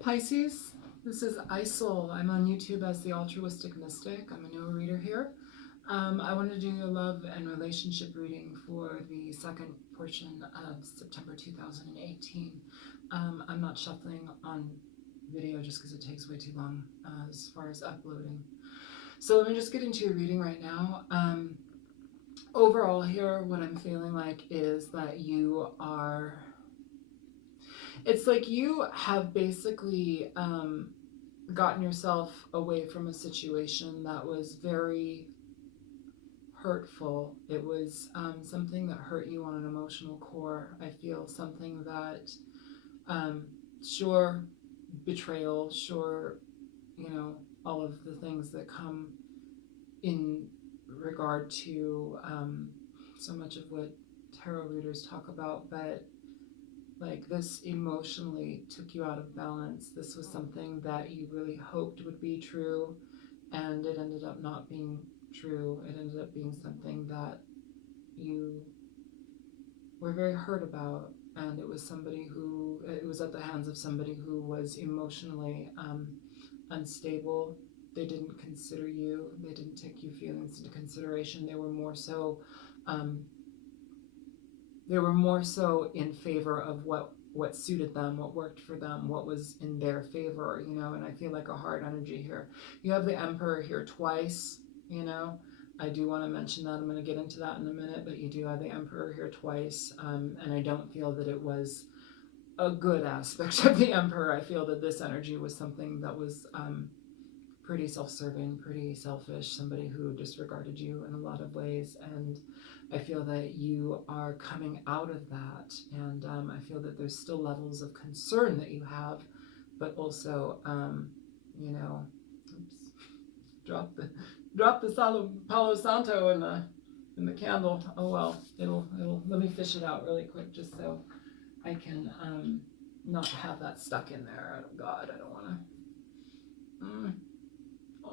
Pisces. This is Isol. I'm on YouTube as the Altruistic Mystic. I'm a new reader here. I want to do a love and relationship reading for the second portion of September 2018. I'm not shuffling on video just because it takes way too long as far as uploading. So let me just get into your reading right now. Overall here, what I'm feeling like is that it's like you have basically gotten yourself away from a situation that was very hurtful. It was something that hurt you on an emotional core. I feel something that, sure, betrayal, sure, all of the things that come in regard to so much of what tarot readers talk about, but like this emotionally took you out of balance. This was something that you really hoped would be true, and it ended up not being true. It ended up being something that you were very hurt about, and it was at the hands of somebody who was emotionally unstable. They didn't consider you. They didn't take your feelings into consideration. They were more so in favor of what suited them, what worked for them, what was in their favor, and I feel like a hard energy here. You have the Emperor here twice, I do want to mention that. I'm going to get into that in a minute, but you do have the Emperor here twice, and I don't feel that it was a good aspect of the Emperor. I feel that this energy was something that was pretty self-serving, pretty selfish, somebody who disregarded you in a lot of ways, and I feel that you are coming out of that, and I feel that there's still levels of concern that you have, but also, oops, drop the Palo Santo in the candle. Oh well, it'll let me fish it out really quick just so I can not have that stuck in there. Oh God, I don't want to.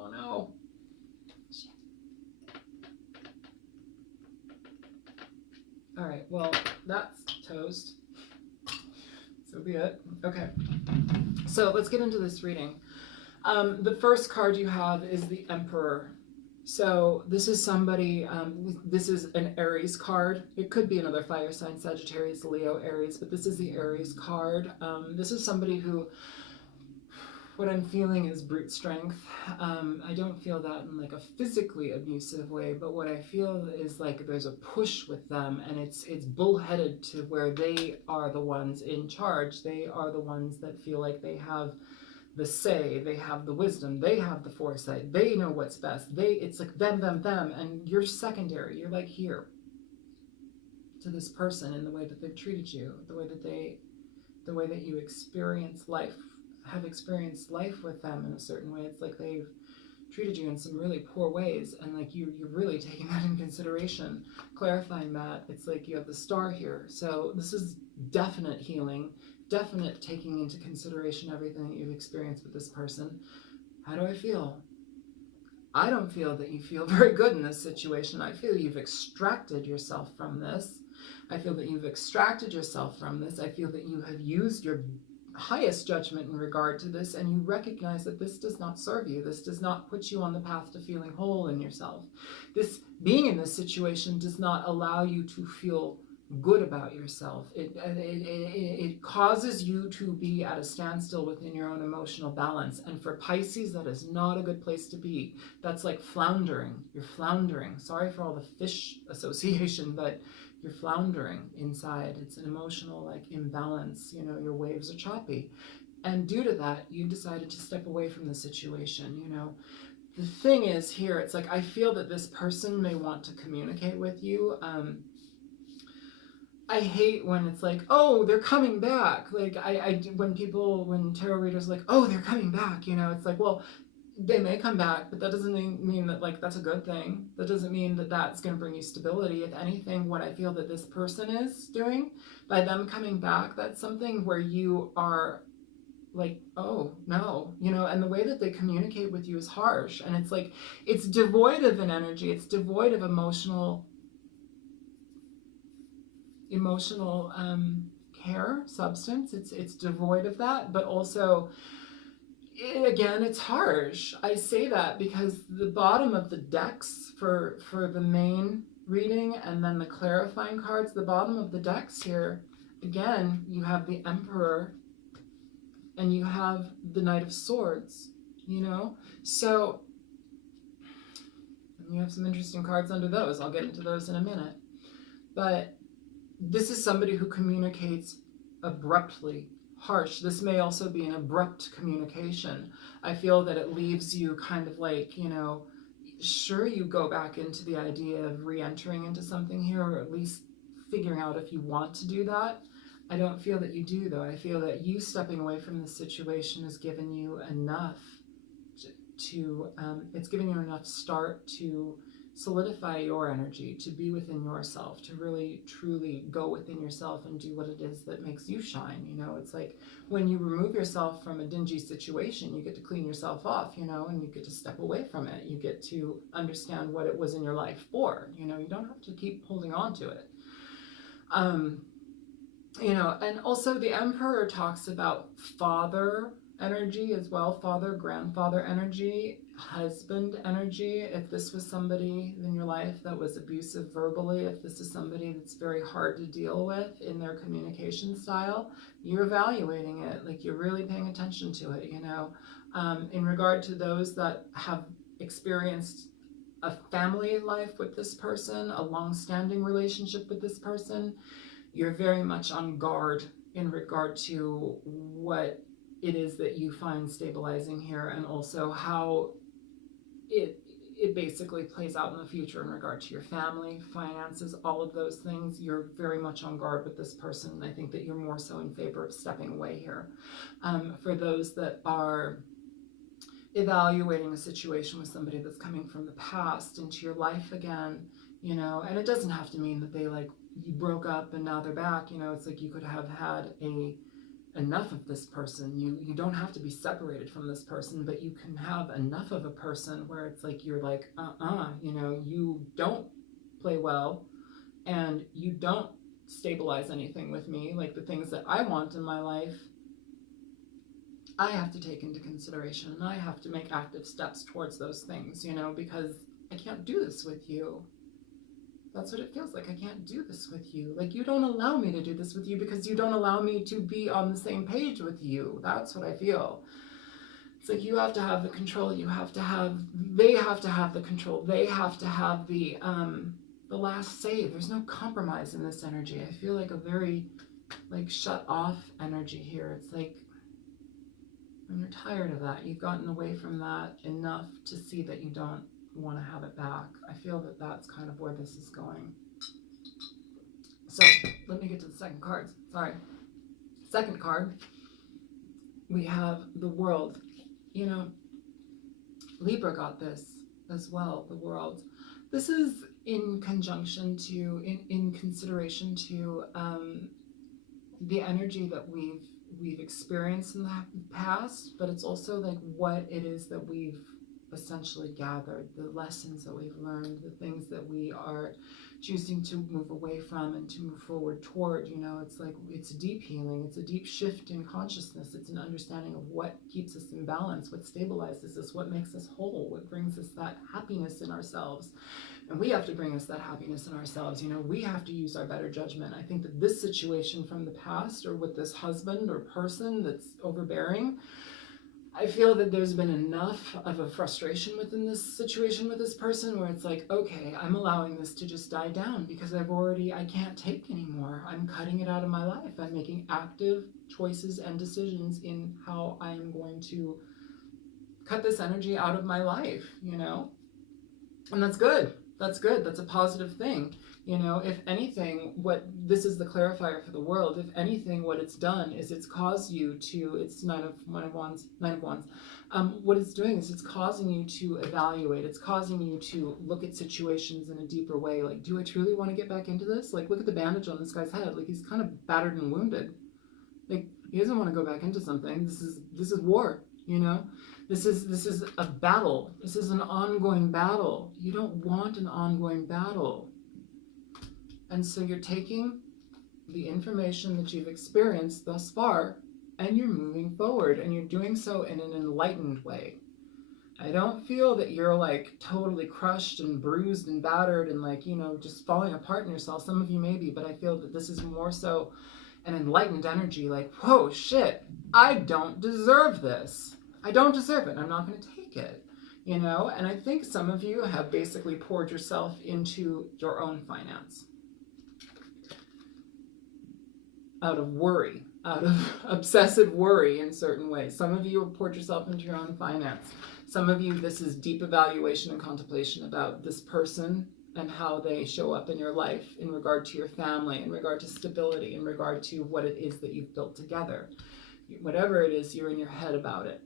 Oh no. Shit. All right, well, that's toast. So be it. Okay. So let's get into this reading. The first card you have is the Emperor. So this is somebody, this is an Aries card. It could be another fire sign, Sagittarius, Leo, Aries, but this is the Aries card. This is somebody who, what I'm feeling is brute strength. I don't feel that in like a physically abusive way, but what I feel is like there's a push with them, and it's bullheaded to where they are the ones in charge. They are the ones that feel like they have the say, they have the wisdom, they have the foresight, they know what's best. It's like them, and you're secondary. You're like here to this person in the way that they've treated you, the way that you experience life. Have experienced life with them in a certain way. It's like they've treated you in some really poor ways, and like you're really taking that in consideration. Clarifying that, it's like you have the Star here, so this is definite healing, definite taking into consideration everything that you've experienced with this person. How do I feel? I don't feel that you feel very good in this situation. I feel you've extracted yourself from this. I feel that you've extracted yourself from this. I feel that you have used your highest judgment in regard to this, and you recognize that this does not serve you. This does not put you on the path to feeling whole in yourself. This being in this situation does not allow you to feel good about yourself. It causes you to be at a standstill within your own emotional balance, and for Pisces, that is not a good place to be. That's like floundering. You're floundering. Sorry for all the fish association, but you're floundering inside. It's an emotional like imbalance. Your waves are choppy, and due to that, you decided to step away from the situation. The thing is here, it's like I feel that this person may want to communicate with you. I hate when it's like, oh, they're coming back. Like when tarot readers are like, oh, they're coming back. It's like, well, they may come back, but that doesn't mean that like that's a good thing. That doesn't mean that that's going to bring you stability. If anything, what I feel that this person is doing by them coming back, that's something where you are like, oh no, and the way that they communicate with you is harsh, and it's like it's devoid of an energy. It's devoid of emotional care, substance. It's devoid of that, but also, again, it's harsh. I say that because the bottom of the decks for the main reading and then the clarifying cards, the bottom of the decks here, again, you have the Emperor and you have the Knight of Swords, you know? So you have some interesting cards under those. I'll get into those in a minute. But this is somebody who communicates abruptly, harsh. This may also be an abrupt communication. I feel that it leaves you kind of like, you know, sure, you go back into the idea of re-entering into something here, or at least figuring out if you want to do that. I don't feel that you do, though. I feel that you stepping away from this situation has given you enough to it's given you enough start to solidify your energy, to be within yourself, to really truly go within yourself and do what it is that makes you shine. You know, it's like when you remove yourself from a dingy situation, you get to clean yourself off, you know, and you get to step away from it. You get to understand what it was in your life for. You know, you don't have to keep holding on to it. You know, and also the Emperor talks about father energy as well, father, grandfather energy, husband energy. If this was somebody in your life that was abusive verbally, if this is somebody that's very hard to deal with in their communication style, you're evaluating it, like you're really paying attention to it, you know. In regard to those that have experienced a family life with this person, a long-standing relationship with this person, you're very much on guard in regard to what it is that you find stabilizing here, and also how it basically plays out in the future in regard to your family, finances, all of those things. You're very much on guard with this person, and I think that you're more so in favor of stepping away here. For those that are evaluating a situation with somebody that's coming from the past into your life again, you know, and it doesn't have to mean that they, like, you broke up and now they're back, you know. It's like you could have had enough of this person. You don't have to be separated from this person, but you can have enough of a person where it's like you're like, you know, you don't play well and you don't stabilize anything with me. Like the things that I want in my life, I have to take into consideration, and I have to make active steps towards those things, you know, because I can't do this with you. That's what it feels like. I can't do this with you. Like, you don't allow me to do this with you because you don't allow me to be on the same page with you. That's what I feel. It's like you have to have the control. They have to have the control. They have to have the last say. There's no compromise in this energy. I feel like a very, like, shut off energy here. It's like when you're tired of that, you've gotten away from that enough to see that you don't want to have it back. I feel that that's kind of where this is going. So let me get to the second cards. Sorry. Second card, we have the World. You know, Libra got this as well, the World. This is in conjunction to, in consideration to the energy that we've experienced in the past, but it's also like what it is that we've essentially gathered, the lessons that we've learned, the things that we are choosing to move away from and to move forward toward. You know, it's like, it's deep healing, it's a deep shift in consciousness, it's an understanding of what keeps us in balance, what stabilizes us, what makes us whole, what brings us that happiness in ourselves. And we have to bring us that happiness in ourselves. You know, we have to use our better judgment. I think that this situation from the past, or with this husband or person that's overbearing, I feel that there's been enough of a frustration within this situation with this person where it's like, okay, I'm allowing this to just die down because I can't take anymore. I'm cutting it out of my life. I'm making active choices and decisions in how I am going to cut this energy out of my life, you know? And that's good. That's good. That's a positive thing. You know, if anything, this is the clarifier for the World. If anything, what it's done is it's caused you to, it's Nine of Wands. What it's doing is it's causing you to evaluate. It's causing you to look at situations in a deeper way. Like, do I truly want to get back into this? Like, look at the bandage on this guy's head. Like, he's kind of battered and wounded. Like, he doesn't want to go back into something. This is war, you know? This is a battle. This is an ongoing battle. You don't want an ongoing battle. And so you're taking the information that you've experienced thus far, and you're moving forward, and you're doing so in an enlightened way. I don't feel that you're like totally crushed and bruised and battered and like, you know, just falling apart in yourself. Some of you may be, but I feel that this is more so an enlightened energy, like, whoa, shit, I don't deserve this. I don't deserve it. I'm not going to take it, you know? And I think some of you have basically poured yourself into your own finance out of worry, out of obsessive worry in certain ways. Some of you have poured yourself into your own finance. Some of you, this is deep evaluation and contemplation about this person and how they show up in your life in regard to your family, in regard to stability, in regard to what it is that you've built together. Whatever it is, you're in your head about it.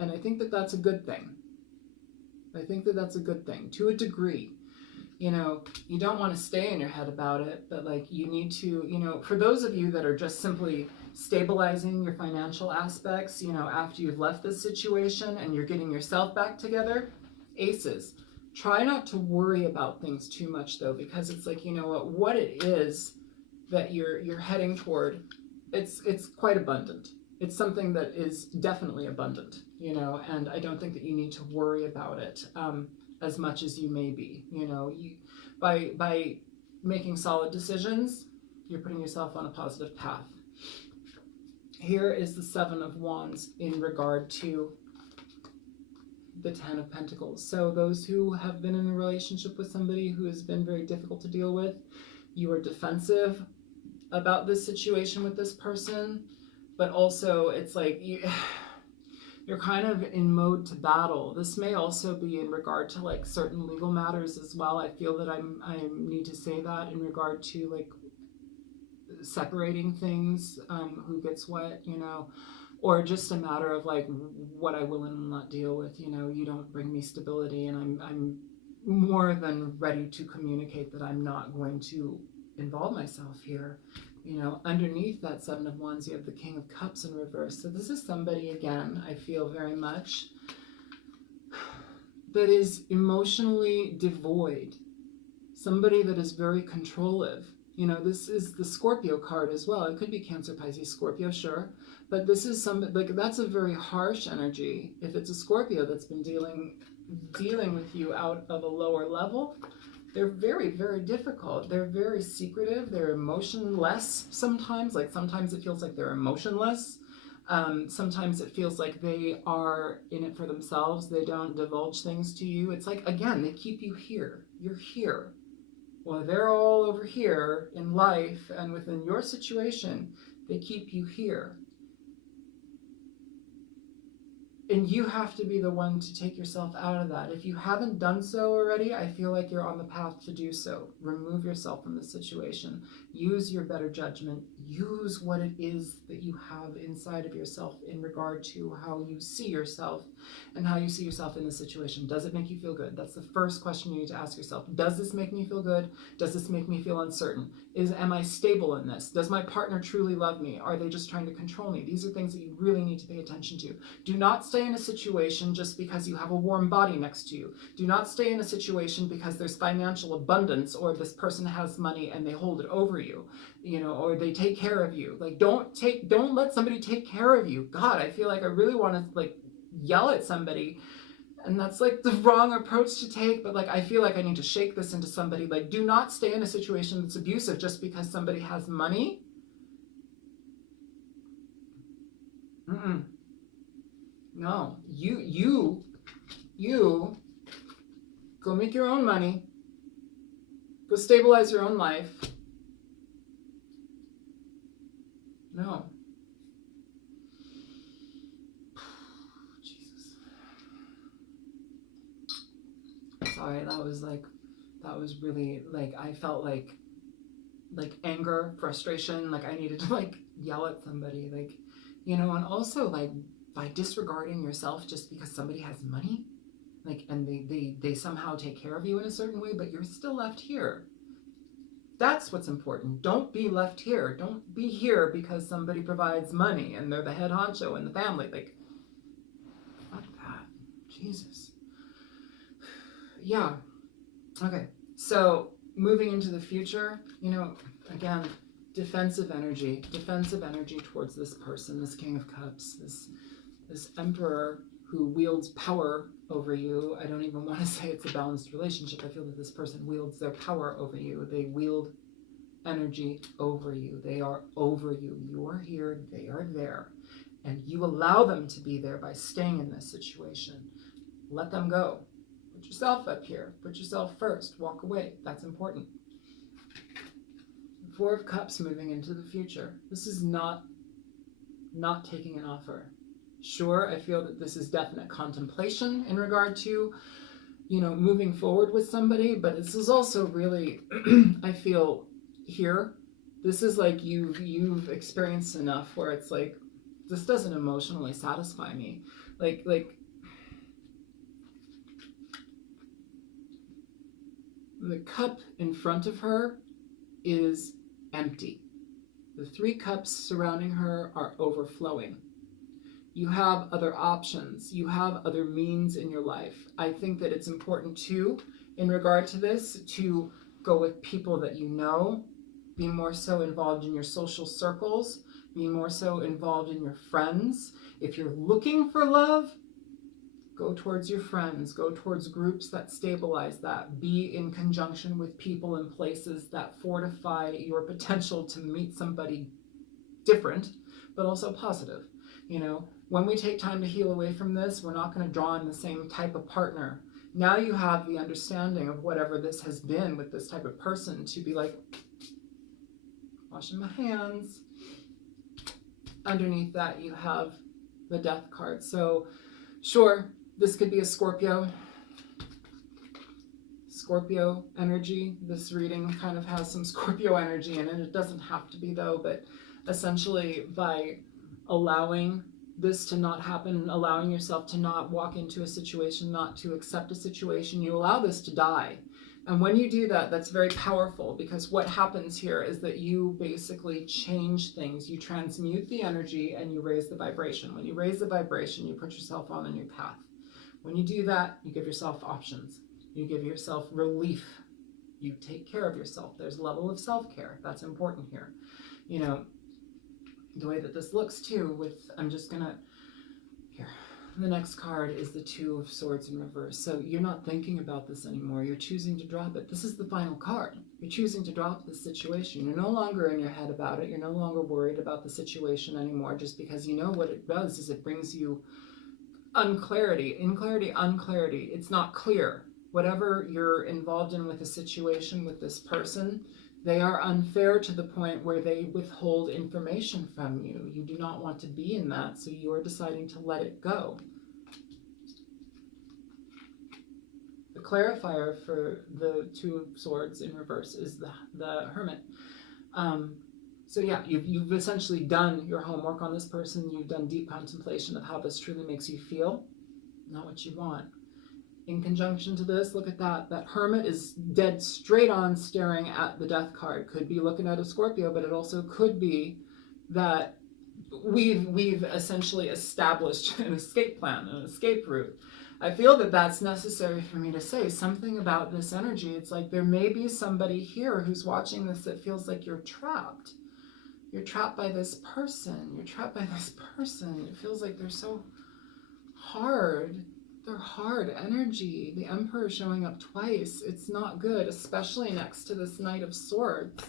And I think that that's a good thing. I think that that's a good thing to a degree. You know, you don't want to stay in your head about it, but like you need to, you know, for those of you that are just simply stabilizing your financial aspects, you know, after you've left this situation and you're getting yourself back together, aces. Try not to worry about things too much though, because it's like, you know what it is that you're heading toward, it's quite abundant. It's something that is definitely abundant, you know, and I don't think that you need to worry about it as much as you may be. You know, by making solid decisions, you're putting yourself on a positive path. Here is the Seven of Wands in regard to the Ten of Pentacles. So those who have been in a relationship with somebody who has been very difficult to deal with, you are defensive about this situation with this person, but also it's like you're kind of in mode to battle. This may also be in regard to like certain legal matters as well. I feel that I need to say that in regard to like separating things, who gets what, you know, or just a matter of like what I will and will not deal with. You know, you don't bring me stability, and I'm more than ready to communicate that I'm not going to involve myself here. You know, underneath that Seven of Wands, you have the King of Cups in reverse. So this is somebody, again, I feel very much, that is emotionally devoid. Somebody that is very controlling. You know, this is the Scorpio card as well. It could be Cancer, Pisces, Scorpio, sure. But this is some, like, that's a very harsh energy. If it's a Scorpio that's been dealing with you out of a lower level, they're very, very difficult. They're very secretive. They're emotionless sometimes. Like sometimes it feels like they're emotionless. Sometimes it feels like they are in it for themselves. They don't divulge things to you. It's like, again, they keep you here. You're here. Well, they're all over here in life and within your situation. They keep you here. And you have to be the one to take yourself out of that. If you haven't done so already, I feel like you're on the path to do so. Remove yourself from the situation. Use your better judgment. Use what it is that you have inside of yourself in regard to how you see yourself and how you see yourself in the situation. Does it make you feel good? That's the first question you need to ask yourself. Does this make me feel good? Does this make me feel uncertain? Am I stable in this? Does my partner truly love me? Are they just trying to control me? These are things that you really need to pay attention to. Do not stay in a situation just because you have a warm body next to you. Do not stay in a situation because there's financial abundance or this person has money and they hold it over you, you know, or they take care of you. Like, don't let somebody take care of you. God, I feel like I really want to like yell at somebody, and that's like the wrong approach to take, but like I feel like I need to shake this into somebody. Like, do not stay in a situation that's abusive just because somebody has money. No, you go make your own money. Go stabilize your own life. No. Jesus. Sorry, that was really like, I felt like anger, frustration, like I needed to like yell at somebody, like, you know, and also like by disregarding yourself just because somebody has money, like, and they somehow take care of you in a certain way, but you're still left here. That's what's important. Don't be left here. Don't be here because somebody provides money and they're the head honcho in the family. Like, fuck that. Jesus. Yeah. Okay. So moving into the future, you know, again, defensive energy towards this person, this King of Cups, this Emperor who wields power over you. I don't even want to say it's a balanced relationship. I feel that this person wields their power over you. They wield energy over you. They are over you. You are here, they are there. And you allow them to be there by staying in this situation. Let them go. Put yourself up here. Put yourself first. Walk away. That's important. Four of Cups moving into the future. This is not taking an offer. Sure, I feel that this is definite contemplation in regard to, moving forward with somebody, but this is also really, I feel here, this is like you've experienced enough where it's like, this doesn't emotionally satisfy me. Like the cup in front of her is empty. The 3 cups surrounding her are overflowing. You have other options. You have other means in your life. I think that it's important too, in regard to this, to go with people that you know, be more so involved in your social circles, be more so involved in your friends. If you're looking for love, go towards your friends, go towards groups that stabilize that, be in conjunction with people and places that fortify your potential to meet somebody different, but also positive. When we take time to heal away from this, we're not going to draw in the same type of partner. Now you have the understanding of whatever this has been with this type of person to be like, washing my hands. Underneath that, you have the Death card. So, sure, this could be a Scorpio energy. This reading kind of has some Scorpio energy in it. It doesn't have to be though, but essentially by allowing this to not happen, allowing yourself to not walk into a situation, not to accept a situation, you allow this to die. And when you do that, that's very powerful, because what happens here is that you basically change things. You transmute the energy and you raise the vibration. When you raise the vibration, you put yourself on a new path. When you do that, you give yourself options. You give yourself relief. You take care of yourself. There's a level of self-care. That's important here. The way that this looks too with, here, the next card is the 2 of Swords in reverse. So you're not thinking about this anymore. You're choosing to drop it. This is the final card. You're choosing to drop this situation. You're no longer in your head about it. You're no longer worried about the situation anymore, just because what it does is it brings you unclarity. Unclarity. It's not clear. Whatever you're involved in with a situation with this person, they are unfair to the point where they withhold information from you. You do not want to be in that, so you are deciding to let it go. The clarifier for the 2 of Swords in reverse is the Hermit. So yeah, you've essentially done your homework on this person. You've done deep contemplation of how this truly makes you feel, not what you want. In conjunction to this, look at that. That Hermit is dead straight on staring at the Death card. Could be looking at a Scorpio, but it also could be that we've essentially established an escape plan, an escape route. I feel that that's necessary for me to say something about this energy. It's like there may be somebody here who's watching this that feels like you're trapped. You're trapped by this person. You're trapped by this person. It feels like they're so hard. They're hard energy. The Emperor showing up twice. It's not good, especially next to this Knight of Swords.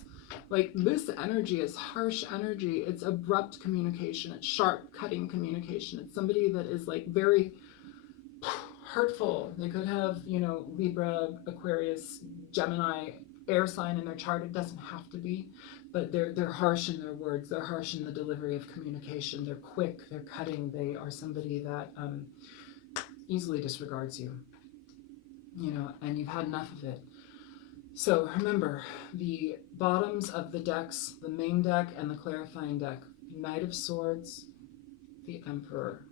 Like, this energy is harsh energy. It's abrupt communication. It's sharp, cutting communication. It's somebody that is like very hurtful. They could have, Libra, Aquarius, Gemini, air sign in their chart. It doesn't have to be, but they're harsh in their words. They're harsh in the delivery of communication. They're quick. They're cutting. They are somebody that easily disregards you, and you've had enough of it. So remember, the bottoms of the decks, the main deck and the clarifying deck, Knight of Swords, the Emperor.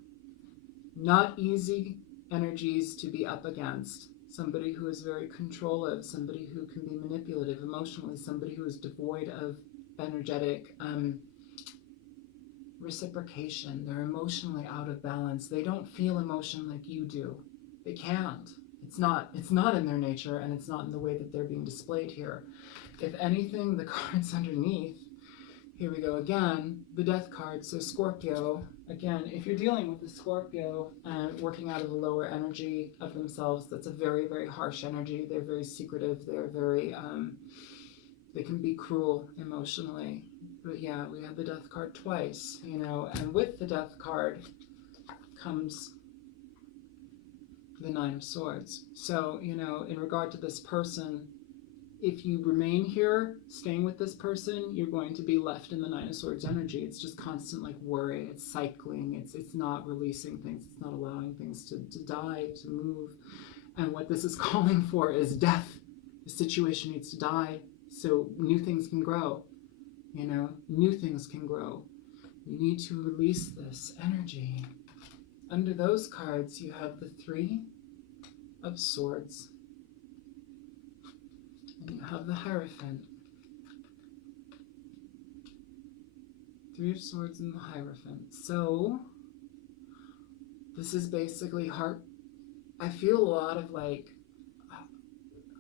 Not easy energies to be up against. Somebody who is very controlling, somebody who can be manipulative emotionally, somebody who is devoid of energetic reciprocation. They're emotionally out of balance. They don't feel emotion like you do. They can't. It's not in their nature, and it's not in the way that they're being displayed here. If anything, the cards underneath Here we go again, the Death card. So Scorpio, again, if you're dealing with the Scorpio and working out of the lower energy of themselves, that's a very, very harsh energy. They're very secretive. They're very, they can be cruel emotionally. But yeah, we have the Death card twice, you know, and with the Death card comes the Nine of Swords. So, you know, in regard to this person, if you remain here, staying with this person, you're going to be left in the Nine of Swords energy. It's just constant like worry. It's cycling. It's not releasing things. It's not allowing things to die, to move. And what this is calling for is death. The situation needs to die so new things can grow. You know, new things can grow. You need to release this energy. Under those cards, you have the Three of Swords. And you have the Hierophant. Three of Swords and the Hierophant. So, this is basically I feel a lot of like,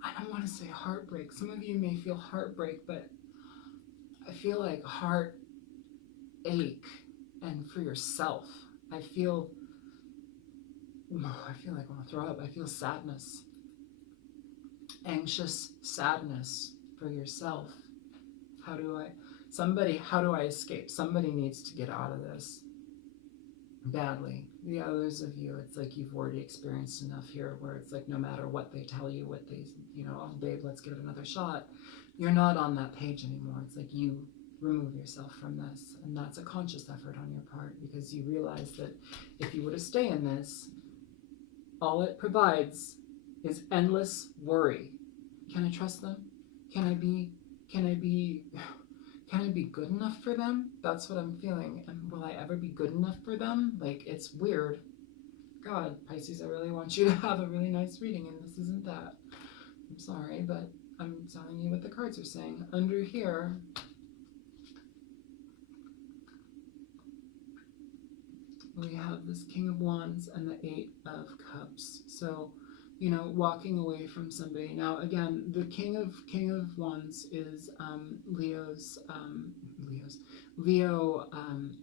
I don't want to say heartbreak. Some of you may feel heartbreak, but I feel like heartache and for yourself. I feel like I want to throw up. I feel sadness. Anxious sadness for yourself. How do I escape? Somebody needs to get out of this badly. The others of you, it's like you've already experienced enough here where it's like no matter what they tell you, what they, you know, oh babe, let's give it another shot. You're not on that page anymore. It's like you remove yourself from this. And that's a conscious effort on your part because you realize that if you were to stay in this, all it provides is endless worry. Can I trust them? Can I be good enough for them? That's what I'm feeling. And will I ever be good enough for them? Like, it's weird. God, Pisces, I really want you to have a really nice reading, and this isn't that. I'm sorry, but I'm telling you what the cards are saying. Under here, we have this King of Wands and the Eight of Cups. So, you know, walking away from somebody. Now, again, the King of Wands is Leo,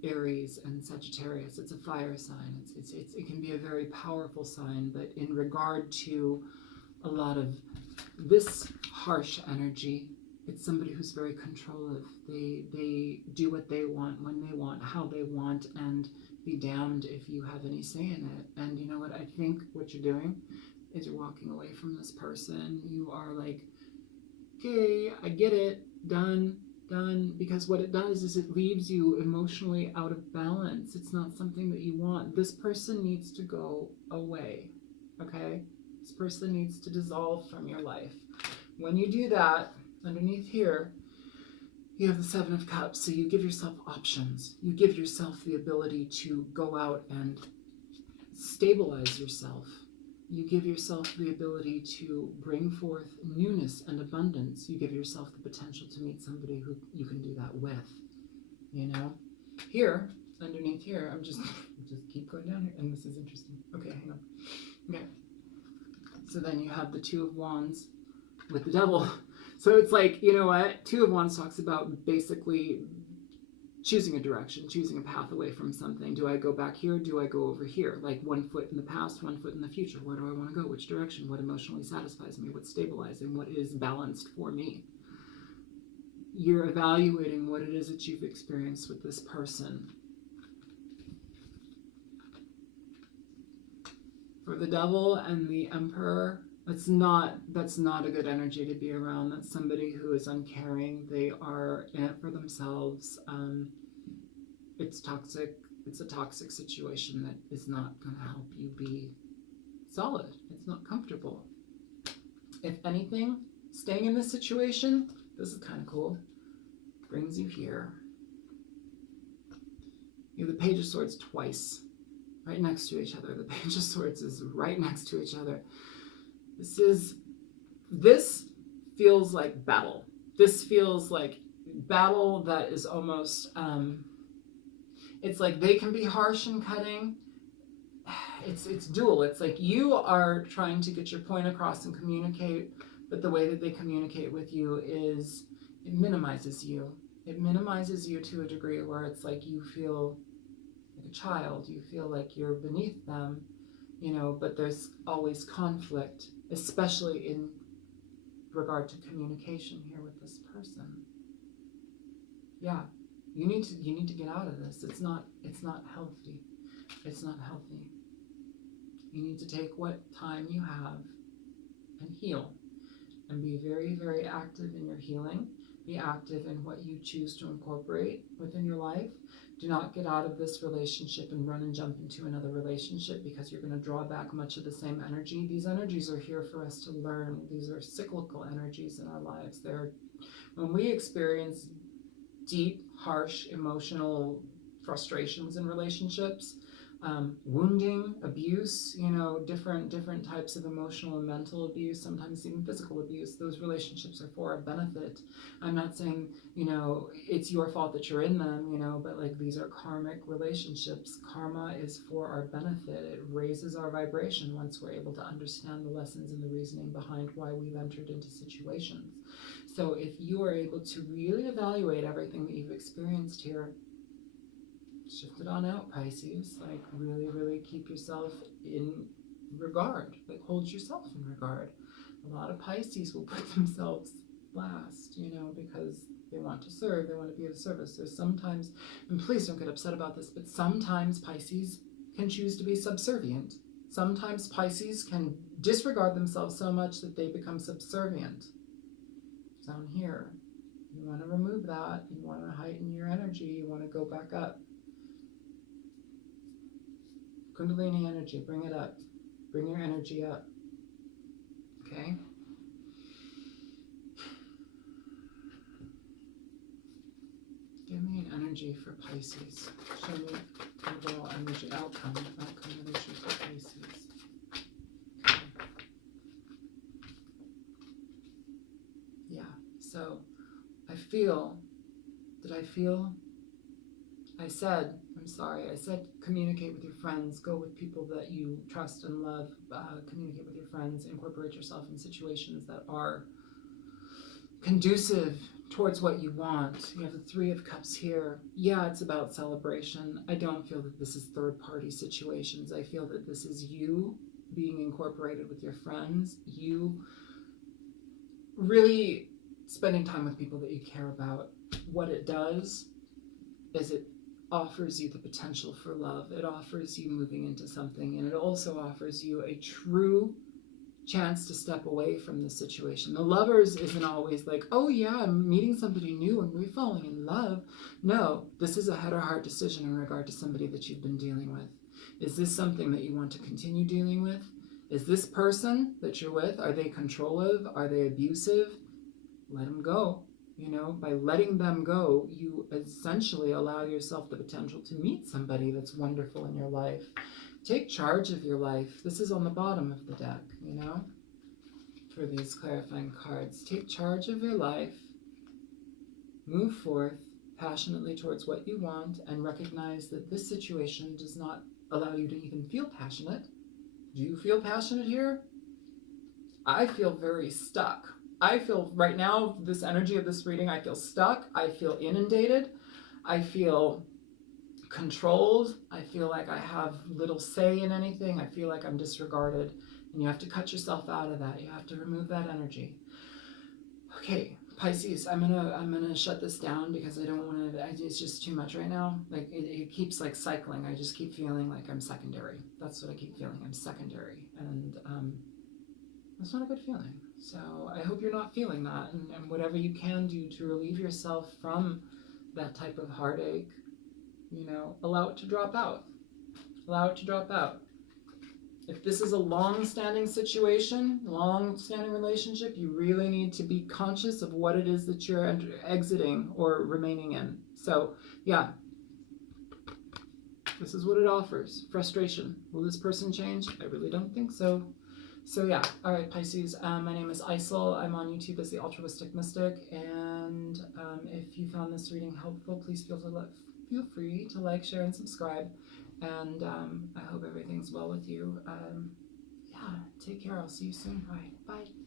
Aries, and Sagittarius. It's a fire sign. It can be a very powerful sign, but in regard to a lot of this harsh energy, it's somebody who's very controlling. They do what they want, when they want, how they want, and be damned if you have any say in it. And you know what? I think what you're doing is you're walking away from this person. You are like, okay, I get it, done, because what it does is it leaves you emotionally out of balance. It's not something that you want. This person needs to go away, okay? This person needs to dissolve from your life. When you do that, underneath here, you have the Seven of Cups, so you give yourself options. You give yourself the ability to go out and stabilize yourself. You give yourself the ability to bring forth newness and abundance. You give yourself the potential to meet somebody who you can do that with, you know? Here, underneath here, I'm just keep going down here, and this is interesting. Okay, hang on. Okay. So then you have the Two of Wands with the Devil. So it's like, you know what? Two of Wands talks about basically choosing a direction, choosing a path away from something. Do I go back here? Do I go over here? Like one foot in the past, one foot in the future. Where do I want to go? Which direction? What emotionally satisfies me? What's stabilizing? What is balanced for me? You're evaluating what it is that you've experienced with this person. For the Devil and the Emperor, that's not a good energy to be around. That's somebody who is uncaring. They are in it for themselves. It's toxic. It's a toxic situation that is not going to help you be solid. It's not comfortable. If anything, staying in this situation, this is kind of cool, brings you here. You have the Page of Swords twice, right next to each other. The Page of Swords is right next to each other. This feels like battle. This feels like battle that is almost, it's like they can be harsh and cutting. It's dual. It's like you are trying to get your point across and communicate, but the way that they communicate with you is, it minimizes you. It minimizes you to a degree where it's like you feel like a child, you feel like you're beneath them, you know, but there's always conflict, especially in regard to communication here with this person. Yeah, you need to get out of this. It's not healthy. It's not healthy. You need to take what time you have and heal, and be very, very active in your healing. Be active in what you choose to incorporate within your life. Do not get out of this relationship and run and jump into another relationship, because you're going to draw back much of the same energy. These energies are here for us to learn. These are cyclical energies in our lives. When we experience deep, harsh, emotional frustrations in relationships, wounding, abuse, you know, different types of emotional and mental abuse, sometimes even physical abuse. Those relationships are for our benefit. I'm not saying, you know, it's your fault that you're in them, you know, but like these are karmic relationships. Karma is for our benefit. It raises our vibration once we're able to understand the lessons and the reasoning behind why we've entered into situations. So if you are able to really evaluate everything that you've experienced here, shift it on out, Pisces. Like really, really keep yourself in regard. Like hold yourself in regard. A lot of Pisces will put themselves last, you know, because they want to serve, they want to be of service. There's sometimes, and please don't get upset about this, but sometimes Pisces can choose to be subservient. Sometimes Pisces can disregard themselves so much that they become subservient. Down here, you want to remove that. You want to heighten your energy. You want to go back up. Kundalini energy, bring it up. Bring your energy up. Okay? Give me an energy for Pisces. Show me overall energy outcome energy for Pisces. Okay. Yeah, so I said communicate with your friends, go with people that you trust and love, communicate with your friends, incorporate yourself in situations that are conducive towards what you want. You have the Three of Cups here. Yeah, it's about celebration. I don't feel that this is third-party situations. I feel that this is you being incorporated with your friends, you really spending time with people that you care about. What it does is it offers you the potential for love. It offers you moving into something, and it also offers you a true chance to step away from the situation. The Lovers isn't always like, oh yeah, I'm meeting somebody new and we're falling in love. No, this is a head or heart decision in regard to somebody that you've been dealing with. Is this something that you want to continue dealing with? Is this person that you're with, are they controlling? Are they abusive? Let them go. You know, by letting them go, you essentially allow yourself the potential to meet somebody that's wonderful in your life. Take charge of your life. This is on the bottom of the deck, you know, for these clarifying cards. Take charge of your life. Move forth passionately towards what you want, and recognize that this situation does not allow you to even feel passionate. Do you feel passionate here? I feel very stuck. I feel right now, this energy of this reading, I feel stuck. I feel inundated. I feel controlled. I feel like I have little say in anything. I feel like I'm disregarded. And you have to cut yourself out of that. You have to remove that energy. Okay, Pisces, I'm gonna shut this down because I don't want to. It's just too much right now. Like it keeps like cycling. I just keep feeling like I'm secondary. That's what I keep feeling. I'm secondary, and that's not a good feeling. So I hope you're not feeling that, and whatever you can do to relieve yourself from that type of heartache, you know, allow it to drop out. Allow it to drop out. If this is a long-standing situation, long-standing relationship, you really need to be conscious of what it is that you're exiting or remaining in. So, yeah, this is what it offers. Frustration. Will this person change? I really don't think so. So yeah, all right, Pisces, my name is Isel. I'm on YouTube as the Altruistic Mystic, and if you found this reading helpful, please feel free to like, share, and subscribe, and I hope everything's well with you. Yeah, take care. I'll see you soon. All right, bye.